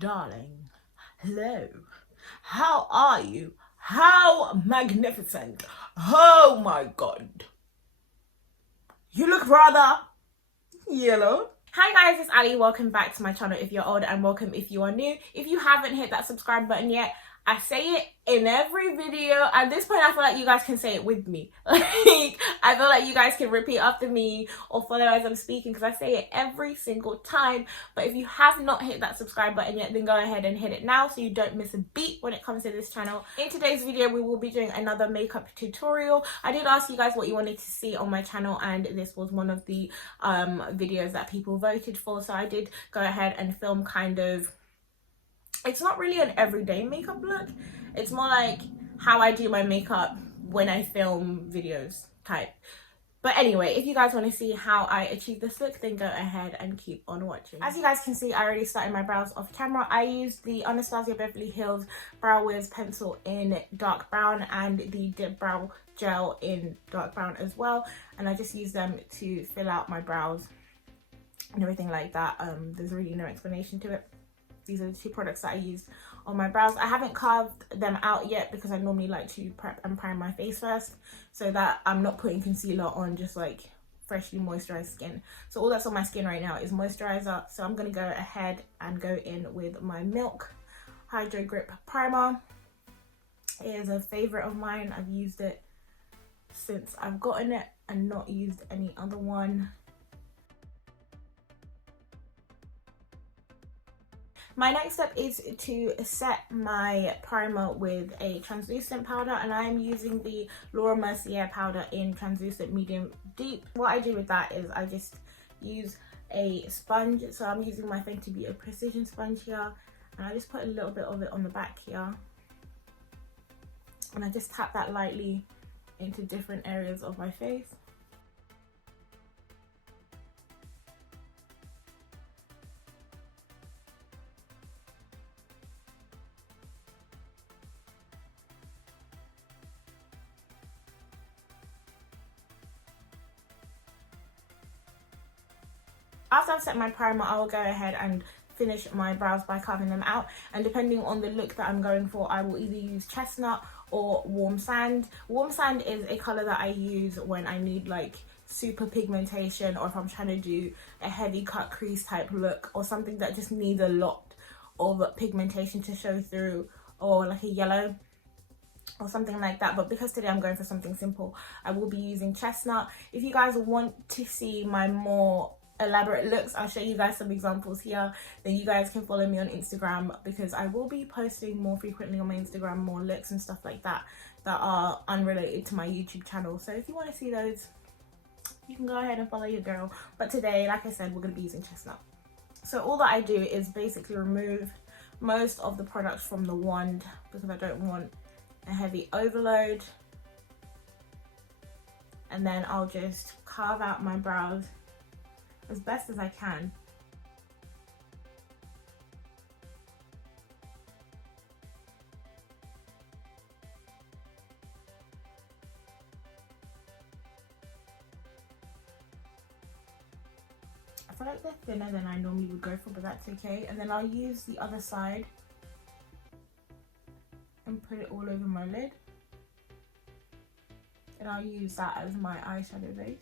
Darling, hello. How are you? How magnificent. Oh my god. You look rather yellow. Hi guys, it's Ali. Welcome back to my channel if you're old, and welcome if you are new. If you haven't hit that subscribe button yet, I say it in every video. At this point, I feel like you guys can say it with me. Like, I feel like you guys can repeat after me or follow as I'm speaking, because I say it every single time. But if you have not hit that subscribe button yet, then go ahead and hit it now so you don't miss a beat when it comes to this channel. In today's video, we will be doing another makeup tutorial. I did ask you guys what you wanted to see on my channel, and this was one of the videos that people voted for. So I did go ahead and film kind of, it's not really an everyday makeup look, it's more like how I do my makeup when I film videos type. But anyway, if you guys want to see how I achieve this look, then go ahead and keep on watching. As you guys can see, I already started my brows off camera. I used the ANASTASIA Beverly Hills Brow Wiz pencil in dark brown and the Dip Brow Gel in dark brown as well, and I just used them to fill out my brows and everything like that. There's really no explanation to it. These are the two products that I used on my brows. I haven't carved them out yet because I normally like to prep and prime my face first, so that I'm not putting concealer on just like freshly moisturized skin. So all that's on my skin right now is moisturizer. So I'm going to go ahead and go in with my Milk Hydro Grip Primer. It is a favorite of mine. I've used it since I've gotten it and not used any other one. My next step is to set my primer with a translucent powder, and I am using the MERCIER powder in translucent medium deep. What I do with that is I just use a sponge. So I'm using my FENTY Beauty Precision sponge here, and I just put a little bit of it on the back here, and I just tap that lightly into different areas of my face. After I've set my primer, I will go ahead and finish my brows by carving them out, and depending on the look that I'm going for, I will either use Chestnut or Warm Sand. Warm Sand is a colour that I use when I need like super pigmentation, or if I'm trying to do a heavy cut crease type look, or something that just needs a lot of pigmentation to show through, or like a yellow or something like that. But because today I'm going for something simple, I will be using Chestnut. If you guys want to see my more elaborate looks, I'll show you guys some examples here. Then you guys can follow me on Instagram, because I will be posting more frequently on my Instagram more looks and stuff like that that are unrelated to my YouTube channel. So if you want to see those, you can go ahead and follow your girl. But today, like I said, we're going to be using Chestnut. So all that I do is basically remove most of the products from the wand, because I don't want a heavy overload, and then I'll just carve out my brows as best as I can. I feel like they're thinner than I normally would go for, but that's okay. And then I'll use the other side and put it all over my lid, and I'll use that as my eyeshadow base.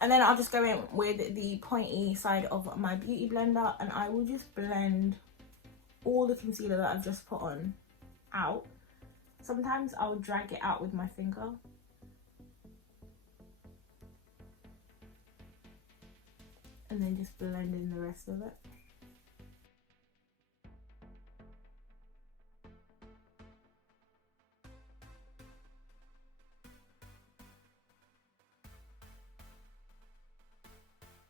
And then I'll just go in with the pointy side of my beauty blender, and I will just blend all the concealer that I've just put on out. Sometimes I'll drag it out with my finger. And then just blend in the rest of it.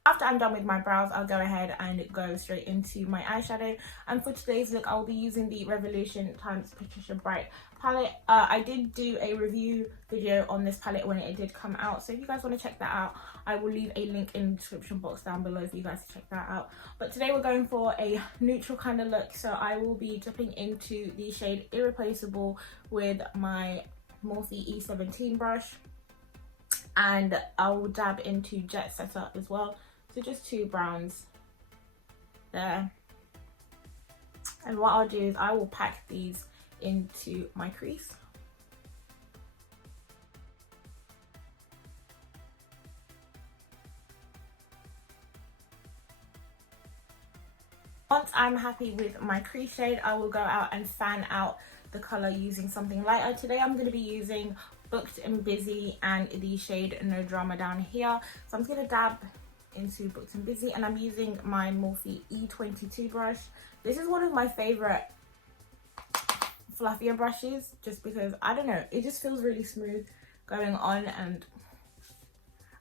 After I'm done with my brows, I'll go ahead and go straight into my eyeshadow. And for today's look, I'll be using the Revolution x Patricia Bright palette. I did do a review video on this palette when it did come out, so if you guys want to check that out, I will leave a link in the description box down below for you guys to check that out. But today we're going for a neutral kind of look, so I will be dipping into the shade Irreplaceable with my Morphe E17 brush, and I will dab into Jet Setter as well. So just two browns there. And what I'll do is I will pack these into my crease. Once I'm happy with my crease shade, I will go out and fan out the color using something lighter. Today I'm going to be using Booked and Busy and the shade No Drama down here. So I'm just going to dab into Booked and Busy, and I'm using my Morphe E22 brush. This is one of my favorite fluffier brushes, just because, I don't know, it just feels really smooth going on and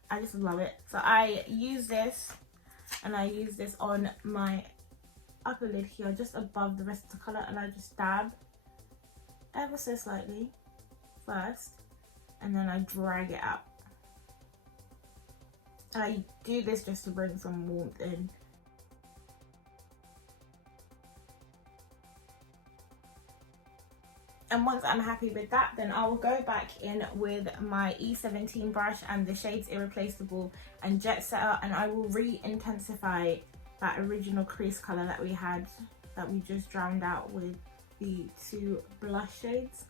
I just love it. So I use this, and I use this on my upper lid here, just above the rest of the color, and I just dab ever so slightly first, and then I drag it out. And I do this just to bring some warmth in. And once I'm happy with that, then I will go back in with my E17 brush and the shades Irreplaceable and Jet Setter, and I will re-intensify that original crease color that we had, that we just drowned out with the two blush shades.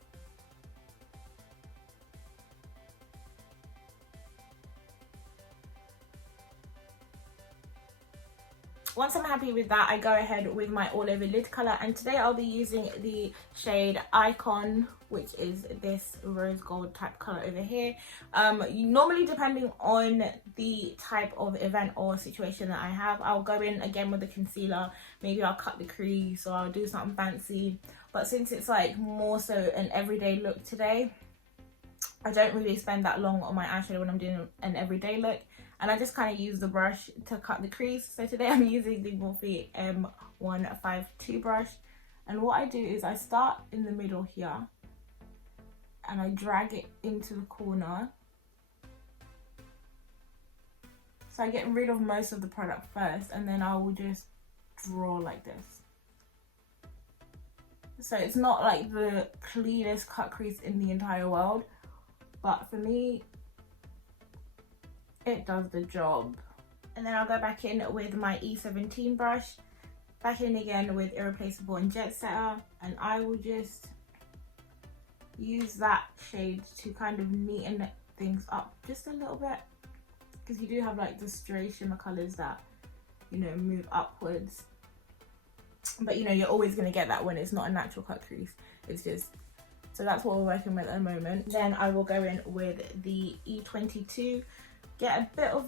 Once I'm happy with that, I go ahead with my all over lid color, and today I'll be using the shade Icon, which is this rose gold type color over here. Normally, depending on the type of event or situation that I have, I'll go in again with the concealer. Maybe I'll cut the crease or I'll do something fancy, but since it's like more so an everyday look today, I don't really spend that long on my eyeshadow when I'm doing an everyday look. And I just kind of use the brush to cut the crease. So today I'm using the Morphe M152 brush. And what I do is I start in the middle here, and I drag it into the corner. So I get rid of most of the product first, and then I will just draw like this. So it's not like the cleanest cut crease in the entire world, but for me, it does the job. And then I'll go back in with my E17 brush, back in again with Irreplaceable and Jet Setter, and I will just use that shade to kind of neaten things up just a little bit, because you do have like the stray shimmer colors that, you know, move upwards, but you know, you're always going to get that when it's not a natural cut crease. It's just, so that's what we're working with at the moment. Then I will go in with the E22, get a bit of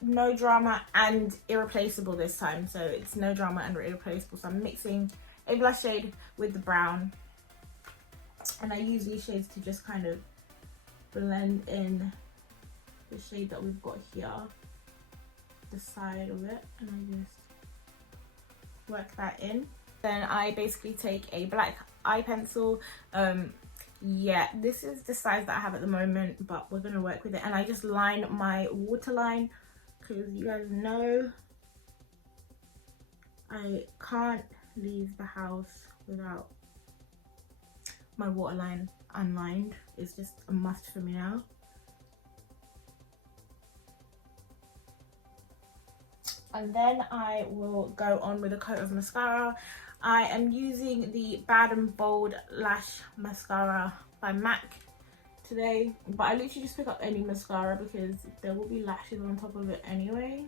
No Drama and Irreplaceable this time. So it's No Drama and Irreplaceable. So I'm mixing a blush shade with the brown. And I use these shades to just kind of blend in the shade that we've got here, the side of it. And I just work that in. Then I basically take a black eye pencil. Yeah, this is the size that I have at the moment, but we're going to work with it. And I just line my waterline, because you guys know I can't leave the house without my waterline unlined. It's just a must for me now. And then I will go on with a coat of mascara. I am using the Bad and Bold Lash Mascara by MAC today, but I literally just pick up any mascara because there will be lashes on top of it anyway.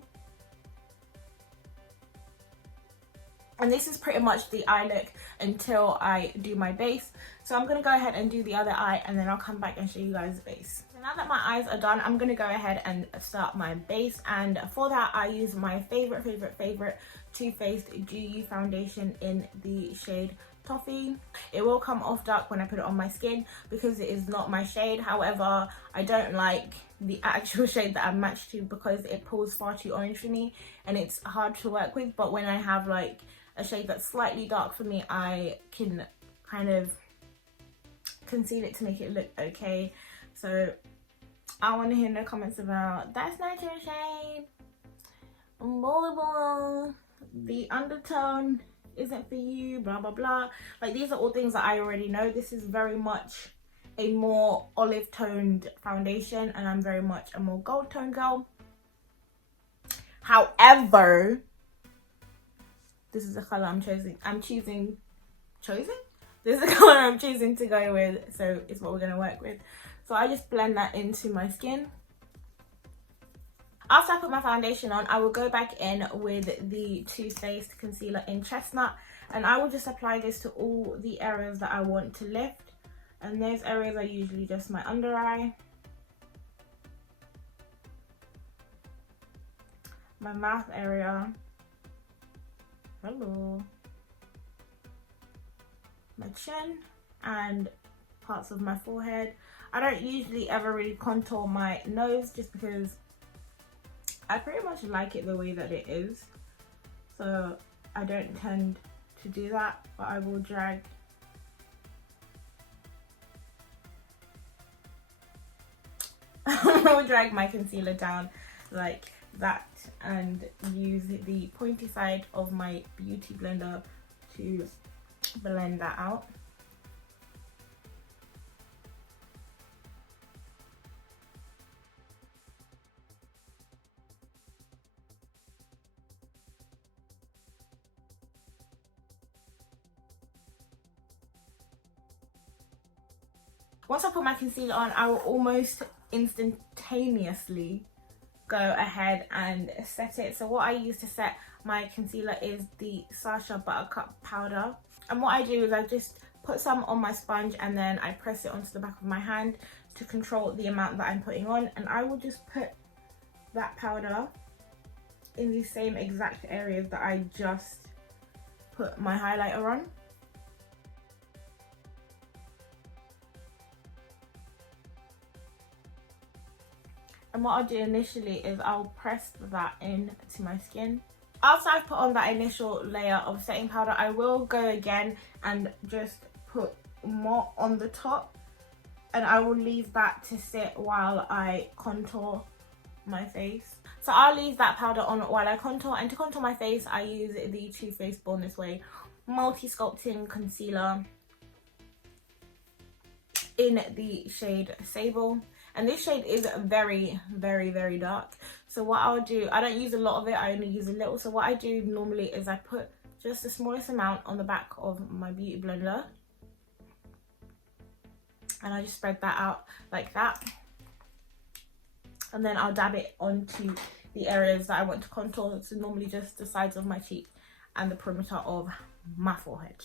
And this is pretty much the eye look until I do my base. So I'm going to go ahead and do the other eye, and then I'll come back and show you guys the base. So now that my eyes are done, I'm going to go ahead and start my base. And for that, I use my favorite Too Faced GU foundation in the shade Toffee. It will come off dark when I put it on my skin because it is not my shade. However, I don't like the actual shade that I'm matched to because it pulls far too orange for me and it's hard to work with. But when I have like a shade that's slightly dark for me, I can kind of conceal it to make it look okay. So I want to hear no comments about that's not your shade, blah, blah, the undertone isn't for you, blah blah blah. Like, these are all things that I already know. This is very much a more olive toned foundation and I'm very much a more gold tone girl. However, this is the color This is the color I'm choosing to go with, so it's what we're going to work with. So I just blend that into my skin. After I put my foundation on, I will go back in with the Too Faced concealer in Chestnut, and I will just apply this to all the areas that I want to lift. And those areas are usually just my under eye, my mouth area, hello, my chin, and parts of my forehead. I don't usually ever really contour my nose just because I pretty much like it the way that it is, so I don't tend to do that, but I will drag my concealer down like that and use the pointy side of my beauty blender to blend that out. Once I put my concealer on, I will almost instantaneously go ahead and set it. So what I use to set my concealer is the SACHA Buttercup powder. And what I do is I just put some on my sponge and then I press it onto the back of my hand to control the amount that I'm putting on. And I will just put that powder in the same exact areas that I just put my highlighter on. And what I'll do initially is I'll press that into my skin. After I've put on that initial layer of setting powder, I will go again and just put more on the top. And I will leave that to sit while I contour my face. So I'll leave that powder on while I contour. And to contour my face, I use the Too Faced Born This Way Multi-Sculpting Concealer in the shade Sable. And this shade is very, very, very dark. So what I'll do, I don't use a lot of it, I only use a little. So what I do normally is I put just the smallest amount on the back of my beauty blender. And I just spread that out like that. And then I'll dab it onto the areas that I want to contour. So normally just the sides of my cheek and the perimeter of my forehead.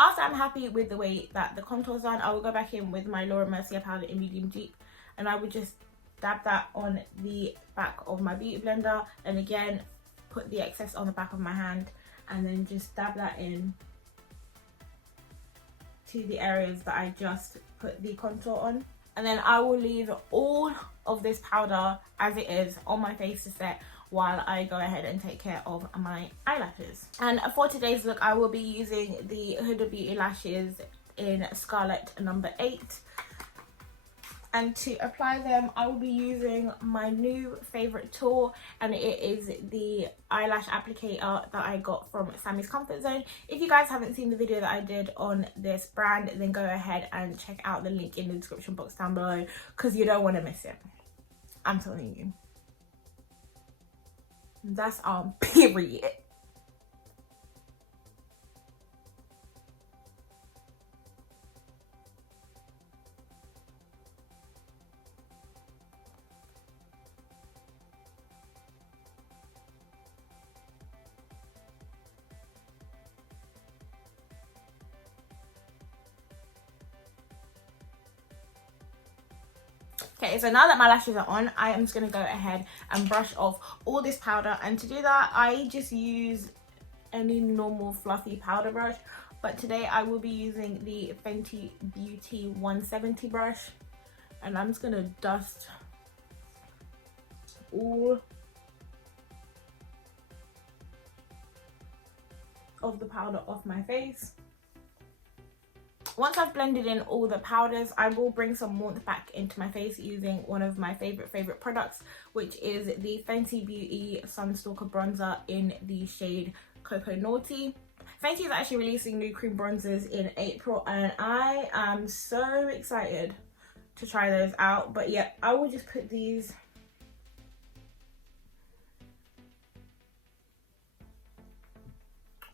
After I'm happy with the way that the contour's done, I will go back in with my MERCIER powder in medium deep, and I will just dab that on the back of my beauty blender, and again put the excess on the back of my hand, and then just dab that in to the areas that I just put the contour on. And then I will leave all of this powder as it is on my face to set while I go ahead and take care of my eyelashes. And for today's look, I will be using the Huda Beauty lashes in Scarlet number 8. And to apply them, I will be using my new favorite tool, and it is the eyelash applicator that I got from Sammy's Comfort Zone. If you guys haven't seen the video that I did on this brand, then go ahead and check out the link in the description box down below, because you don't want to miss it. I'm telling you. That's on period. Okay, so now that my lashes are on, I am just going to go ahead and brush off all this powder. And to do that, I just use any normal fluffy powder brush. But today I will be using the Fenty Beauty 170 brush. And I'm just going to dust all of the powder off my face. Once I've blended in all the powders, I will bring some warmth back into my face using one of my favorite products, which is the Fenty Beauty Sun Stalk'r bronzer in the shade Coco Naughty. Fenty is actually releasing new cream bronzers in April, and I am so excited to try those out. But yeah, I will just put these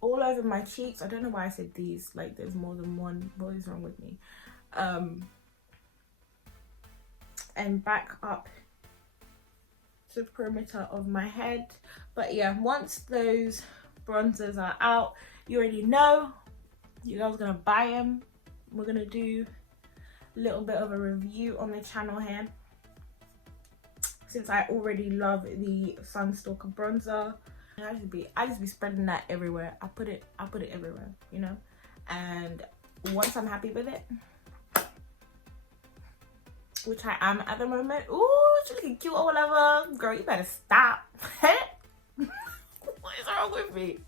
all over my cheeks. I don't know why I said these, like there's more than one. What is wrong with me? And back up to the perimeter of my head. But yeah, once those bronzers are out, you already know you guys are gonna buy them. We're gonna do a little bit of a review on the channel here, since I already love the Sun Stalk'r bronzer. I just be spreading that everywhere. I put it everywhere, you know. And once I'm happy with it, which I am at the moment. Ooh, she's looking cute or whatever. Girl, you better stop. What is wrong with me?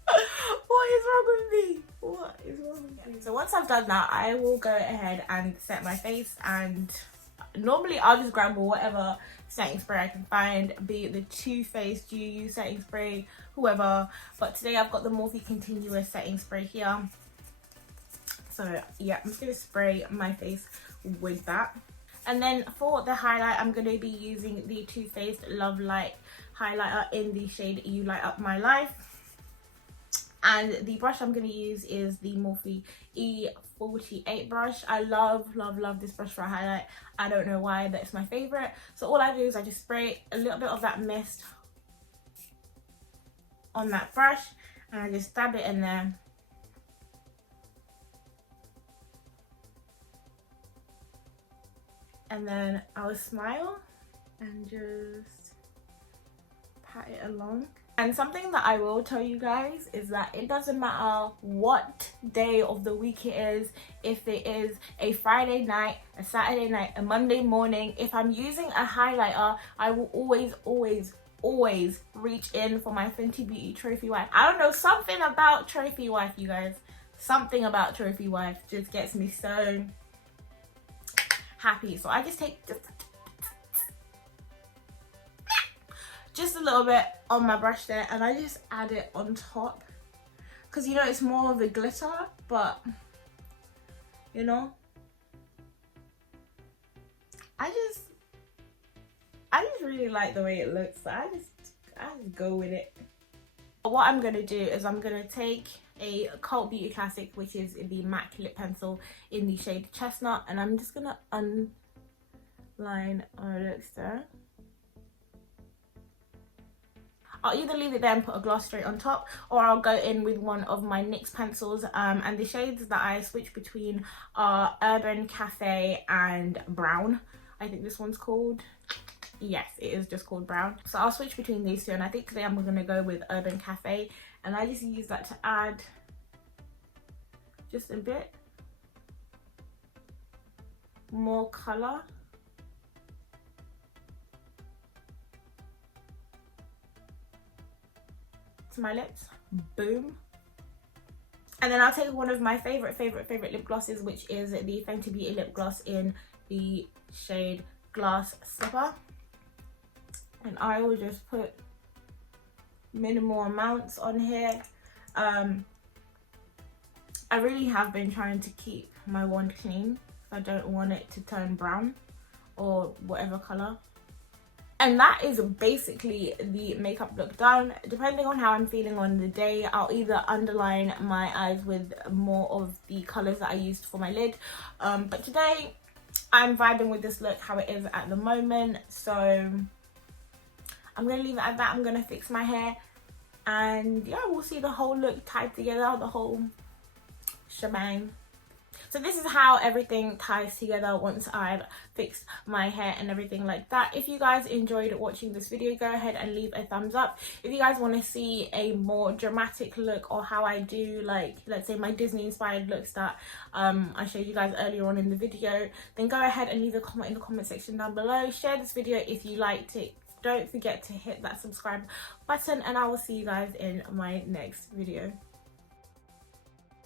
What is wrong with me? What is wrong with me? So once I've done that, I will go ahead and set my face, and normally I'll just grab whatever setting spray I can find, be it the Too Faced GU setting spray, whoever. But today I've got the Morphe Continuous setting spray here. So yeah, I'm just gonna spray my face with that. And then for the highlight, I'm gonna be using the Too Faced Love Light highlighter in the shade You Light Up My Life. And the brush I'm going to use is the Morphe E48 brush. I love this brush for a highlight. I don't know why, that's my favorite. So all I do is I just spray a little bit of that mist on that brush, and I just dab it in there. And then I'll smile and just pat it along. And something that I will tell you guys is that it doesn't matter what day of the week it is, if it is a Friday night, a Saturday night, a Monday morning, if I'm using a highlighter, I will always reach in for my Fenty Beauty Trophy Wife. I don't know, something about Trophy Wife, you guys. Something about Trophy Wife just gets me so happy. So I just take just a little bit on my brush there, and I just add it on top, because you know it's more of a glitter, but you know, I just really like the way it looks, so I just go with it. What I'm gonna do is I'm gonna take a cult beauty classic, which is the MAC lip pencil in the shade Chestnut, and I'm just gonna underline our lips there. I'll either leave it there and put a gloss straight on top, or I'll go in with one of my NYX pencils. And the shades that I switch between are Urban Cafe and Brown. I think this one's called, yes, it is just called Brown. So I'll switch between these two, and I think today I'm going to go with Urban Cafe. And I just use that to add just a bit more colour to my lips. Boom. And then I'll take one of my favorite lip glosses, which is the Fenty Beauty lip gloss in the shade Glass Slipper, and I will just put minimal amounts on here. I really have been trying to keep my wand clean. I don't want it to turn brown or whatever color. And that is basically the makeup look done. Depending on how I'm feeling on the day, I'll either underline my eyes with more of the colours that I used for my lid. But today, I'm vibing with this look how it is at the moment. So I'm going to leave it at that. I'm going to fix my hair. And yeah, we'll see the whole look tied together, the whole shebang. So this is how everything ties together once I've fixed my hair and everything like that. If you guys enjoyed watching this video, go ahead and leave a thumbs up. If you guys want to see a more dramatic look, or how I do, like, let's say my Disney inspired looks that I showed you guys earlier on in the video, then go ahead and leave a comment in the comment section down below. Share this video if you liked it. Don't forget to hit that subscribe button, and I will see you guys in my next video.